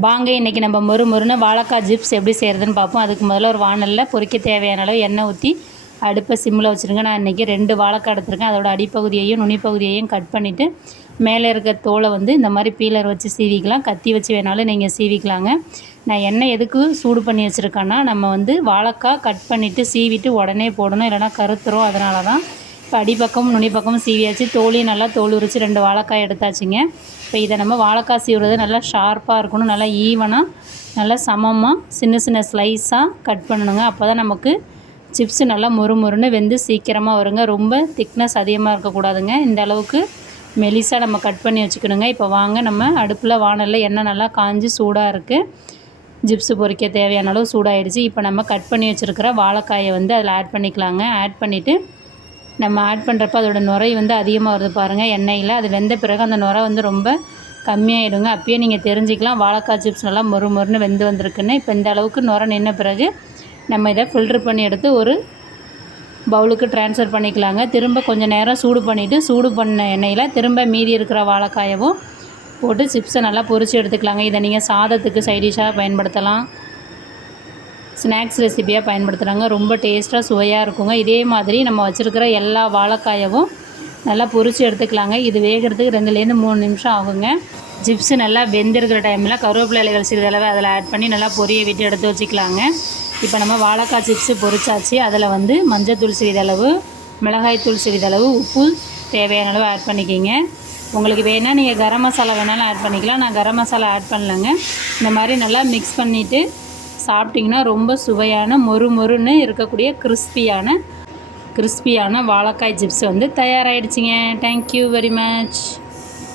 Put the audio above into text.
வாங்க இன்றைக்கி நம்ம மொறு மொறுன்னு வாழைக்காய் ஜிப்ஸ் எப்படி செய்கிறதுன்னு பார்ப்போம். அதுக்கு முதல்ல ஒரு வானலில் பொரிக்க தேவையான அளவு எண்ணெய் ஊற்றி அடுப்பை சிம்மில் வச்சுருங்க. நான் இன்றைக்கி ரெண்டு வாழைக்காய் எடுத்திருக்கேன். அதோட அடிப்பகுதியையும் நுனிப்பகுதியையும் கட் பண்ணிவிட்டு மேலே இருக்க தோலை வந்து இந்த மாதிரி பீலர் வச்சு சீவிக்கலாம். கத்தி வச்சு வேணாலும் நீங்கள் சீவிக்கலாங்க. நான் எண்ணெய் எதுக்கு சூடு பண்ணி வச்சுருக்கேன்னா நம்ம வந்து வாழைக்காய் கட் பண்ணிவிட்டு சீவிட்டு உடனே போடணும். இல்லைனா கருத்துரும். அதனால தான் இப்போ அடிப்பக்கம் நுனிப்பக்கம் சீவியாச்சு தோலையும் நல்லா தோல் உரித்து ரெண்டு வாழைக்காய் எடுத்தாச்சுங்க. இப்போ இதை நம்ம வாழைக்காய் சீவுறது நல்லா ஷார்ப்பாக இருக்கணும் நல்லா ஈவனாக நல்லா சமமாக சின்ன சின்ன ஸ்லைஸாக கட் பண்ணணுங்க. அப்போ தான் நமக்கு சிப்ஸு நல்லா மொறு மொறுன்னு வெந்து சீக்கிரமாக வருங்க. ரொம்ப திக்னஸ் அதிகமாக இருக்கக்கூடாதுங்க. இந்த அளவுக்கு மெலிசாக நம்ம கட் பண்ணி வச்சுக்கணுங்க. இப்போ வாங்க நம்ம அடுப்பில் வானலில் எண்ணெய் நல்லா காஞ்சி சூடாக இருக்குது ஜிப்ஸு பொறிக்க தேவையான அளவு சூடாகிடுச்சு இப்போ நம்ம கட் பண்ணி வச்சுருக்கிற வாழைக்காயை வந்து அதில் ஆட் பண்ணிக்கலாங்க. ஆட் பண்ணிவிட்டு நம்ம ஆட் பண்ணுறப்ப அதோட நுரை வந்து அதிகமாக வருது பாருங்கள் எண்ணெயில். அது வெந்த பிறகு அந்த நுரை வந்து ரொம்ப கம்மியாயிடுங்க. அப்பயே நீங்கள் தெரிஞ்சிக்கலாம். வாழைக்காய் சிப்ஸ் நல்லா மொறு மொறுன்னு வெந்து வந்திருக்குன்னு. இப்போ இந்த அளவுக்கு நுரை நின்ன பிறகு நம்ம இதை ஃபில்ட்ரு பண்ணி எடுத்து ஒரு பவுலுக்கு ட்ரான்ஸ்ஃபர் பண்ணிக்கலாங்க. திரும்ப கொஞ்சம் நேரம் சூடு பண்ணிவிட்டு சூடு பண்ண எண்ணெயில் திரும்ப மீதி இருக்கிற வாழைக்காயவும் போட்டு சிப்ஸை நல்லா பொரித்து எடுத்துக்கலாங்க. இதை நீங்கள் சாதத்துக்கு சைடிஷாக பயன்படுத்தலாம். ஸ்நாக்ஸ் ரெசிபியாக பயன்படுத்துகிறாங்க ரொம்ப டேஸ்ட்டாக சுவையாக இருக்குங்க. இதே மாதிரி நம்ம வச்சுருக்கிற எல்லா வாழைக்காயவும் நல்லா பொரித்து எடுத்துக்கலாங்க. இது வேகிறதுக்கு ரெண்டுலேருந்து மூணு நிமிஷம் ஆகுங்க. ஜிப்ஸு நல்லா வெந்திருக்கிற டைமில் கருவேப்பிலை இலைகள் சிறிதளவு அதில் ஆட் பண்ணி நல்லா பொரிய விட்டு எடுத்து வச்சுக்கலாங்க. இப்போ நம்ம வாழைக்காய் சிப்ஸு பொரிச்சாச்சு. அதில் வந்து மஞ்சத்தூள் சிறிதளவு மிளகாய்த்தூள் சிறிதளவு உப்பு தேவையான அளவு ஆட் பண்ணிக்கிங்க. உங்களுக்கு வேணால் நீங்கள் கரம் மசாலா வேணாலும் ஆட் பண்ணிக்கலாம். நான் கரம் மசாலா ஆட் பண்ணலங்க. இந்த மாதிரி நல்லா மிக்ஸ் பண்ணிவிட்டு சாப்பிட்டிங்கன்னா ரொம்ப சுவையான மொறு மொறுன்னு இருக்கக்கூடிய கிறிஸ்பியான கிறிஸ்பியான வாழைக்காய் சிப்ஸ் வந்து தயாராகிடுச்சிங்க தேங்க்யூ வெரி மச்